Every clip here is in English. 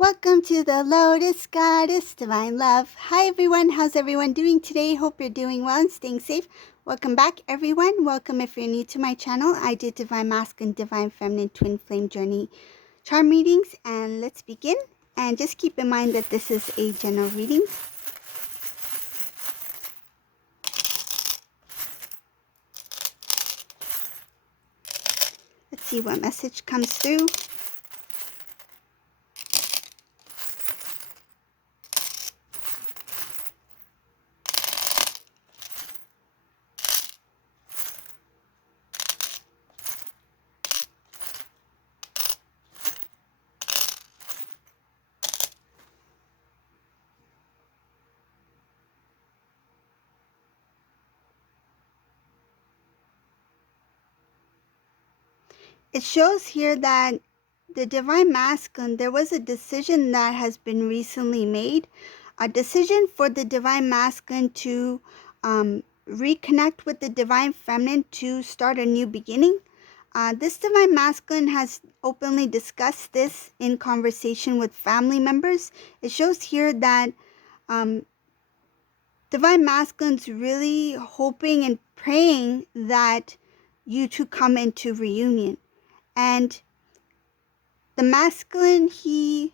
Welcome to the Lotus Goddess Divine Love. Hi everyone, how's everyone doing today? Hope you're doing well and staying safe. Welcome back everyone. Welcome if you're new to my channel. I do Divine Masculine, Divine Feminine, Twin Flame Journey charm readings, and let's begin. And just keep in mind that this is a general reading. Let's see what message comes through. It shows here that the Divine Masculine, there was a decision that has been recently made, a decision for the Divine Masculine to reconnect with the Divine Feminine to start a new beginning. This Divine Masculine has openly discussed this in conversation with family members. It shows here that Divine Masculine's really hoping and praying that you two come into reunion. And the masculine, he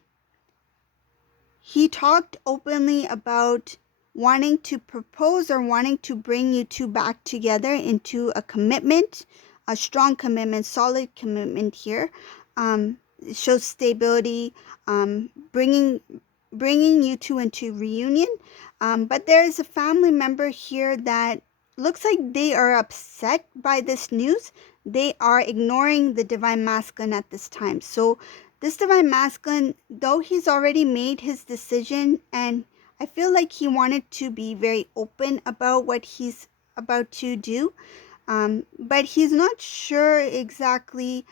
talked openly about wanting to propose or wanting to bring you two back together into a commitment, a strong commitment, solid commitment here. It shows stability, bringing you two into reunion. But there is a family member here that looks like they are upset by this news. They are ignoring the Divine Masculine at this time. So this Divine Masculine, though he's already made his decision, and I feel like he wanted to be very open about what he's about to do, but he's not sure exactly.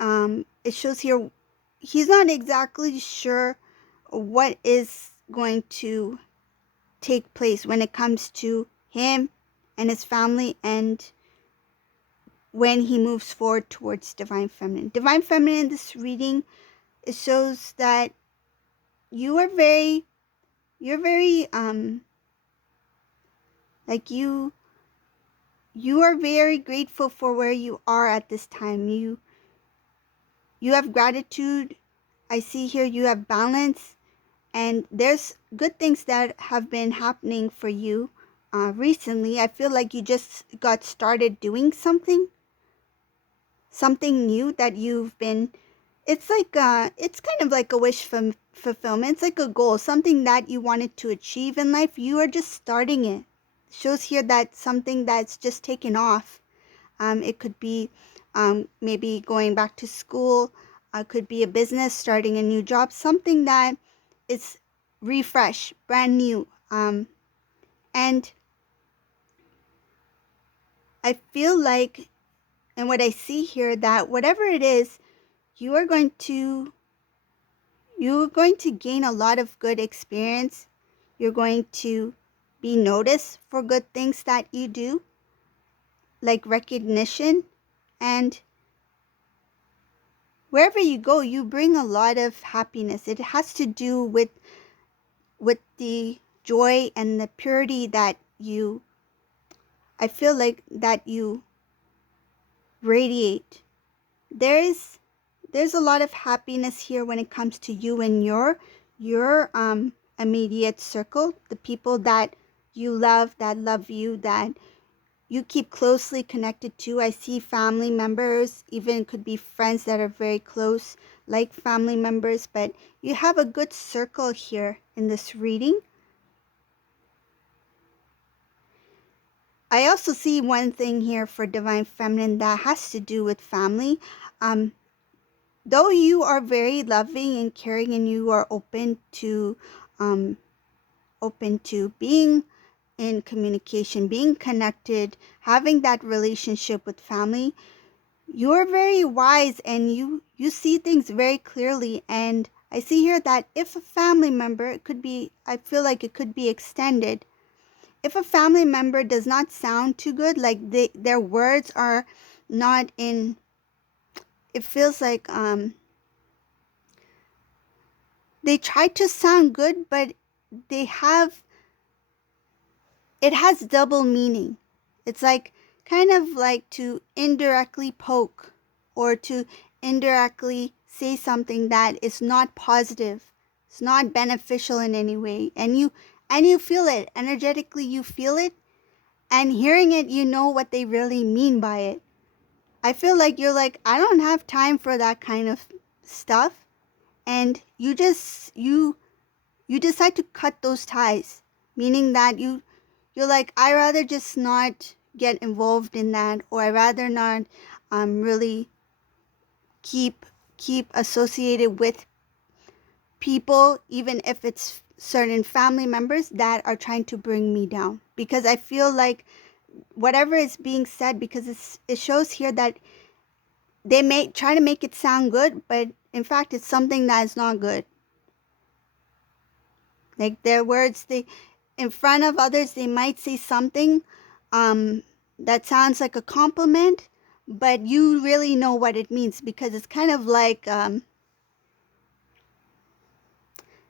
It shows here he's not exactly sure what is going to take place when it comes to him and his family, and when he moves forward towards Divine Feminine. Divine Feminine in this reading, it shows that you're very like you are very grateful for where you are at this time. You have gratitude. I see here you have balance, and there's good things that have been happening for you recently. I feel like you just got started doing something new that you've been. It's like it's kind of like a wish fulfillment. It's like a goal, something that you wanted to achieve in life. You are just starting it. Shows here that something that's just taken off. It could be maybe going back to school. Could be a business, starting a new job, something that is refresh, brand new. And I feel like, and what I see here, that whatever it is, you are going to gain a lot of good experience. You're going to be noticed for good things that you do, like recognition. And wherever you go, you bring a lot of happiness. It has to do with the joy and the purity that I feel like that you radiate. There's a lot of happiness here when it comes to you and your immediate circle, the people that you love, that love you, that you keep closely connected to. I see family members, even could be friends that are very close, like family members, but you have a good circle here in this reading. I also see one thing here for Divine Feminine that has to do with family. Though you are very loving and caring, and you are open to being in communication, being connected, having that relationship with family, you're very wise, and you see things very clearly. And I see here that if a family member, it could be, I feel like it could be extended, if a family member does not sound too good, like their words are not in, it feels like they try to sound good, but it has double meaning. It's like kind of like to indirectly poke or to indirectly say something that is not positive. It's not beneficial in any way. And you feel it energetically, you feel it, and hearing it, you know what they really mean by it. I feel like you're like, I don't have time for that kind of stuff, and you decide to cut those ties, meaning that you're like, I rather just not get involved in that, or I rather not really keep associated with people, even if it's certain family members that are trying to bring me down. Because I feel like whatever is being said, because it shows here that they may try to make it sound good, but in fact it's something that is not good. Like their words, they in front of others they might say something that sounds like a compliment, but you really know what it means, because it's kind of like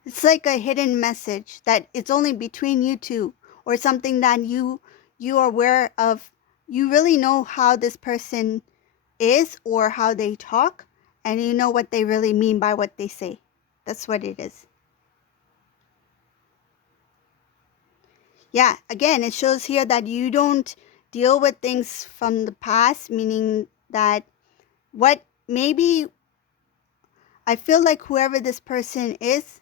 it's like a hidden message that it's only between you two, or something that you are aware of. You really know how this person is or how they talk, and you know what they really mean by what they say. That's what it is. Yeah, again, it shows here that you don't deal with things from the past, meaning that what maybe I feel like whoever this person is,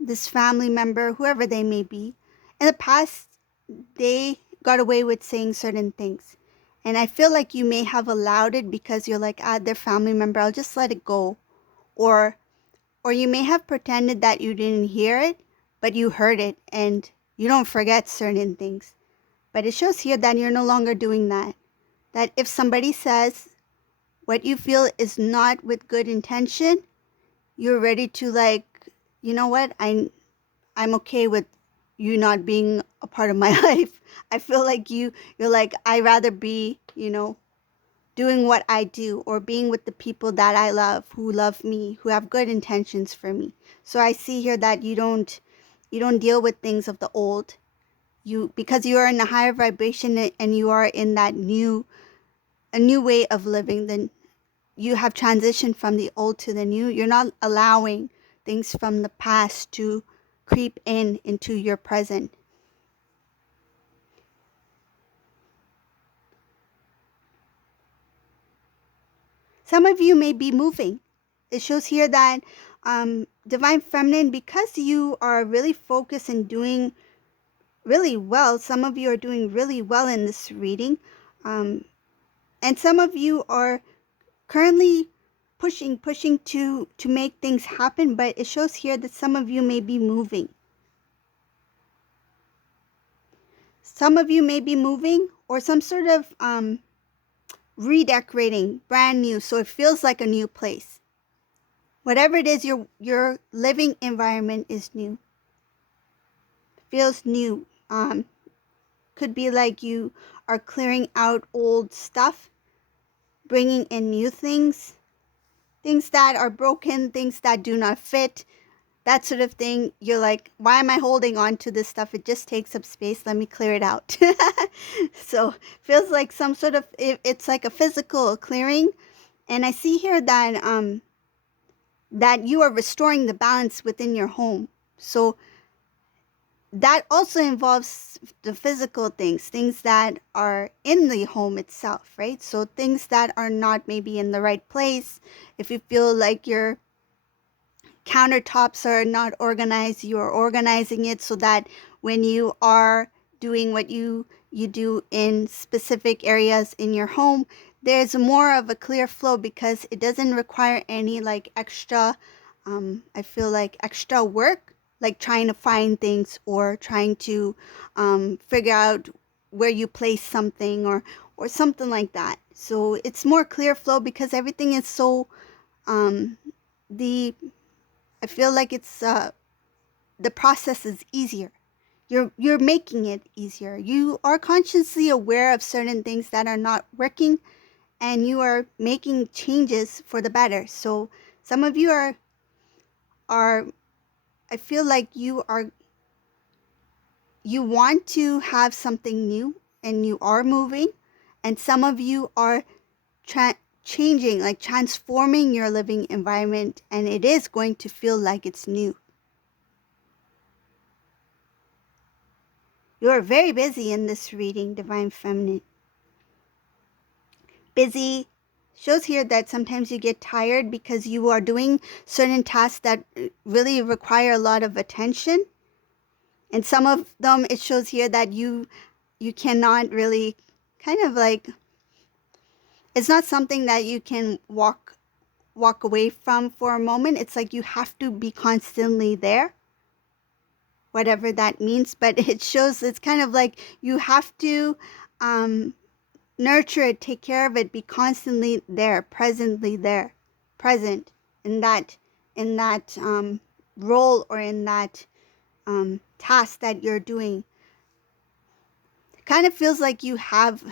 this family member, whoever they may be, in the past, they got away with saying certain things. And I feel like you may have allowed it because you're like, they're family member, I'll just let it go. Or you may have pretended that you didn't hear it, but you heard it, and you don't forget certain things. But it shows here that you're no longer doing that. That if somebody says what you feel is not with good intention, you're ready to like, you know what, I'm okay with you not being a part of my life. I feel like you're like, I rather be, doing what I do, or being with the people that I love, who love me, who have good intentions for me. So I see here that you don't deal with things of the old. Because you are in a higher vibration, and you are in that a new way of living, then you have transitioned from the old to the new. You're not allowing things from the past to creep into your present. Some of you may be moving. It shows here that Divine Feminine, because you are really focused and doing really well, some of you are doing really well in this reading. And some of you are currently pushing to make things happen, but it shows here that some of you may be moving. Some of you may be moving, or some sort of redecorating, brand new, so it feels like a new place. Whatever it is, your living environment is new. Feels new. Could be like you are clearing out old stuff, bringing in new things that are broken, things that do not fit, that sort of thing. You're like, why am I holding on to this stuff? It just takes up space. Let me clear it out. So feels like some sort of, it's like a physical clearing. And I see here that that you are restoring the balance within your home. So that also involves the physical things that are in the home itself, right? So things that are not maybe in the right place. If you feel like your countertops are not organized, you're organizing it so that when you are doing what you do in specific areas in your home, there's more of a clear flow, because it doesn't require any like extra I feel like extra work, like trying to find things, or trying to figure out where you place something, or something like that. So it's more clear flow, because everything is so the I feel like it's the process is easier. You're making it easier. You are consciously aware of certain things that are not working, and you are making changes for the better. So some of you are I feel like you want to have something new, and you are moving, and some of you are changing, like transforming your living environment, and it is going to feel like it's new. You are very busy in this reading, Divine Feminine. Busy shows here that sometimes you get tired because you are doing certain tasks that really require a lot of attention. And some of them, it shows here that you cannot really kind of like, it's not something that you can walk away from for a moment. It's like you have to be constantly there, whatever that means. But it shows, it's kind of like you have to nurture it, take care of it, be constantly there, presently there, present in that role, or in that task that you're doing. It kind of feels like you have,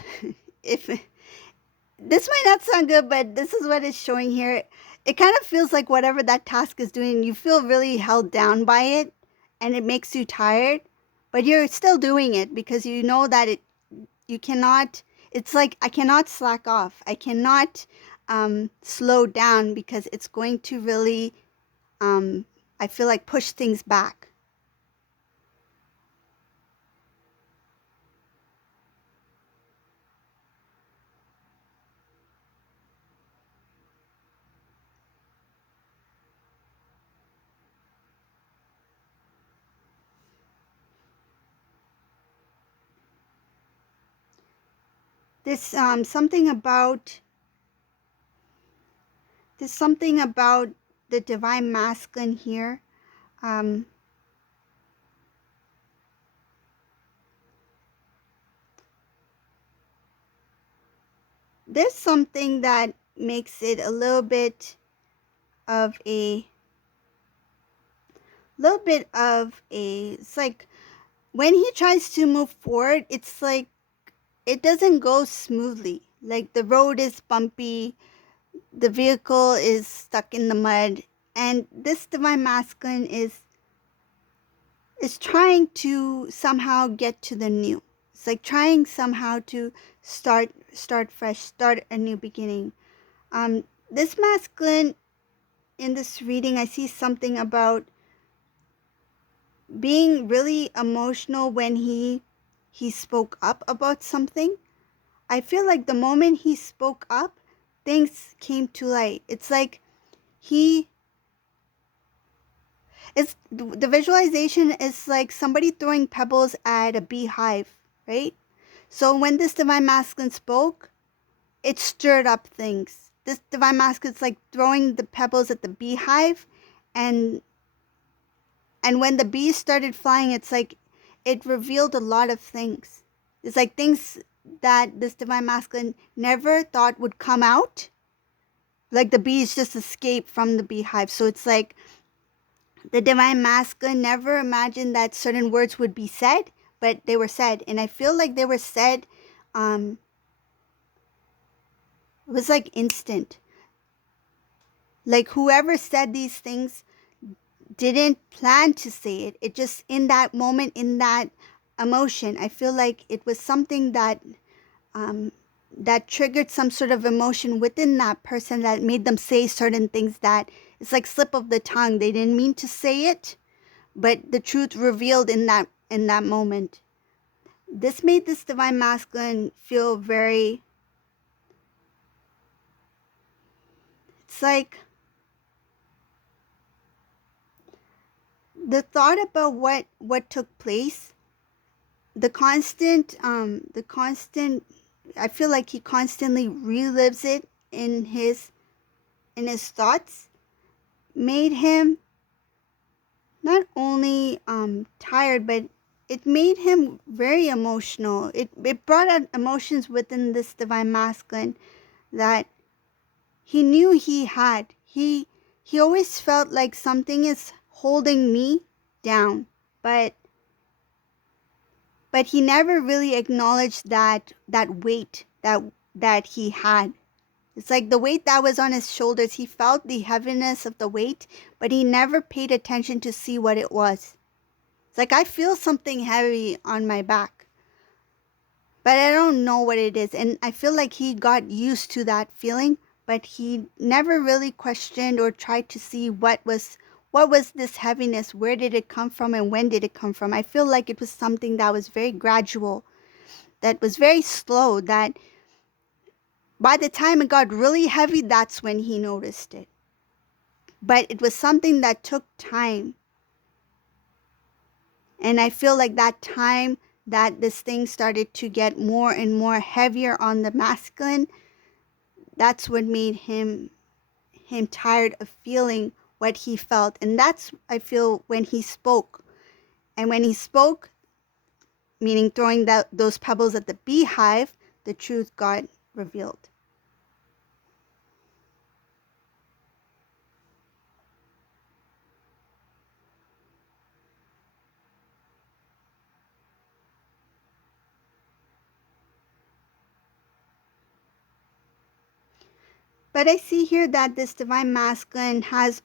if this might not sound good, but this is what it's showing here. It kind of feels like whatever that task is doing, you feel really held down by it, and it makes you tired, but you're still doing it because you know that you cannot, it's like, I cannot slack off. I cannot slow down because it's going to really, I feel like, push things back. This something about the Divine Masculine here. There's something that makes it a little bit of a it's like when he tries to move forward, it's like it doesn't go smoothly. Like the road is bumpy, the vehicle is stuck in the mud, and this Divine Masculine is trying to somehow get to the new. It's like trying somehow to start fresh, start a new beginning. This masculine, in this reading, I see something about being really emotional when he spoke up about something. I feel like the moment he spoke up, things came to light. It's like it's the visualization is like somebody throwing pebbles at a beehive, right? So when this Divine Masculine spoke, it stirred up things. This Divine Masculine's like throwing the pebbles at the beehive, and when the bees started flying, it's like it revealed a lot of things. It's like things that this Divine Masculine never thought would come out. Like the bees just escaped from the beehive. So it's like the Divine Masculine never imagined that certain words would be said, but they were said. And I feel like they were said, it was like instant. Like whoever said these things didn't plan to say it. It just, in that moment, in that emotion, I feel like it was something that that triggered some sort of emotion within that person that made them say certain things that it's like slip of the tongue. They didn't mean to say it, but the truth revealed in that moment. This made this Divine Masculine feel very, it's like the thought about what took place, the constant I feel like he constantly relives it in his thoughts, made him not only tired, but it made him very emotional. It brought out emotions within this Divine Masculine that he knew he had. He always felt like something is holding me down, but he never really acknowledged that weight that he had. It's like the weight that was on his shoulders. He felt the heaviness of the weight, but he never paid attention to see what it was. It's like, I feel something heavy on my back, but I don't know what it is. And I feel like he got used to that feeling, but he never really questioned or tried to see what was this heaviness, where did it come from, and when did it come from. I feel like it was something that was very gradual, that was very slow, that by the time it got really heavy, that's when he noticed it. But it was something that took time. And I feel like that time that this thing started to get more and more heavier on the masculine, that's what made him tired of feeling what he felt. And that's, I feel, when he spoke. And when he spoke, meaning throwing those pebbles at the beehive, the truth got revealed. But I see here that this divine masculine has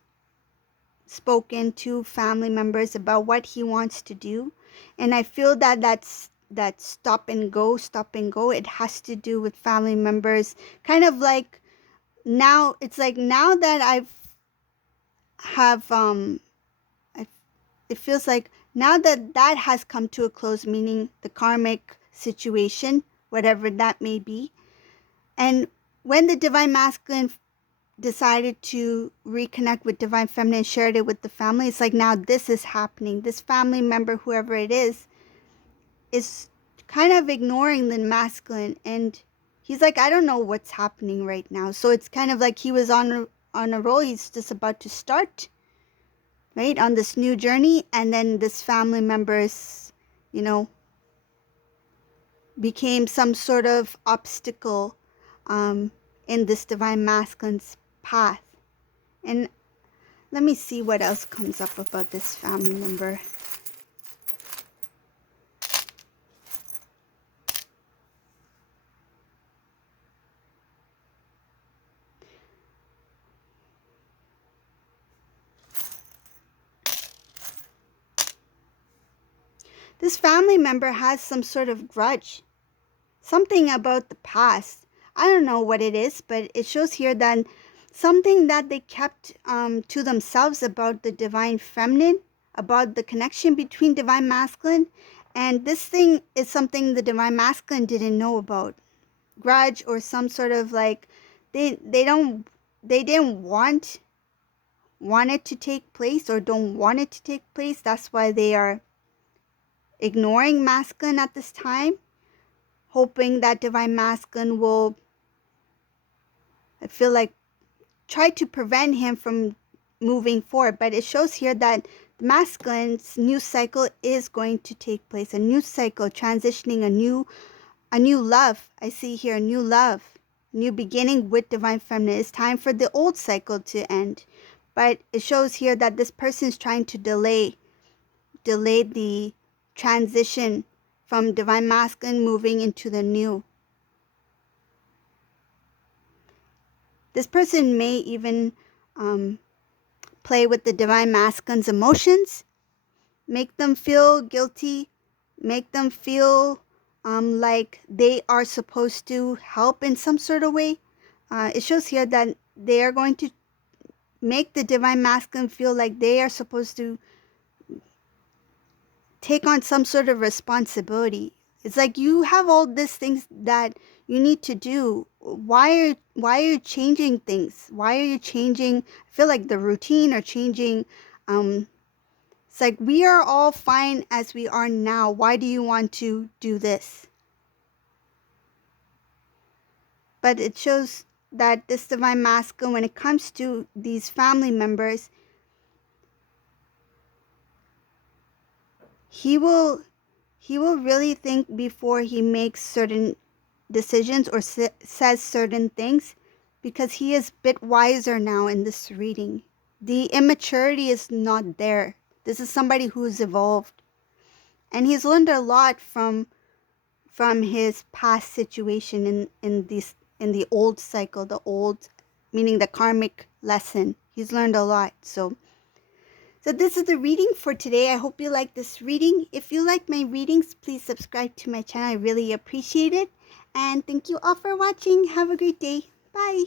spoken to family members about what he wants to do. And I feel that that stop and go, it has to do with family members. Kind of like now, it's like now that have it feels like now that that has come to a close, meaning the karmic situation, whatever that may be. And when the divine masculine decided to reconnect with divine feminine, shared it with the family, it's like now this is happening. This family member, whoever it is kind of ignoring the masculine, and he's like, I don't know what's happening right now. So it's kind of like he was on a roll. He's just about to start, right, on this new journey, and then this family members, became some sort of obstacle in this divine masculine's path. And let me see what else comes up about this family member. This family member has some sort of grudge, something about the past. I don't know what it is, but it shows here that something that they kept to themselves about the divine feminine, about the connection between divine masculine. And this thing is something the divine masculine didn't know about. Grudge, or some sort of like they didn't want it to take place, or don't want it to take place. That's why they are ignoring masculine at this time, hoping that divine masculine will, I feel like, try to prevent him from moving forward. But it shows here that the masculine's new cycle is going to take place, a new cycle, transitioning, a new love. I see here a new love, new beginning with divine feminine. It's time for the old cycle to end. But it shows here that this person is trying to delay the transition from divine masculine moving into the new. This person may even play with the divine masculine's emotions, make them feel guilty, make them feel like they are supposed to help in some sort of way. It shows here that they are going to make the divine masculine feel like they are supposed to take on some sort of responsibility. It's like, you have all these things that you need to do. Why are you changing things? Why are you changing? I feel like the routine or changing. It's like, we are all fine as we are now. Why do you want to do this? But it shows that this divine masculine, when it comes to these family members, he will really think before he makes certain decisions or says certain things, because he is a bit wiser now in this reading. The immaturity is not there. This is somebody who's evolved, and he's learned a lot from his past situation in in the old cycle, the old, meaning the karmic lesson. He's learned a lot. So this is the reading for today. I hope you like this reading. If you like my readings, please subscribe to my channel. I really appreciate it. And thank you all for watching. Have a great day. Bye.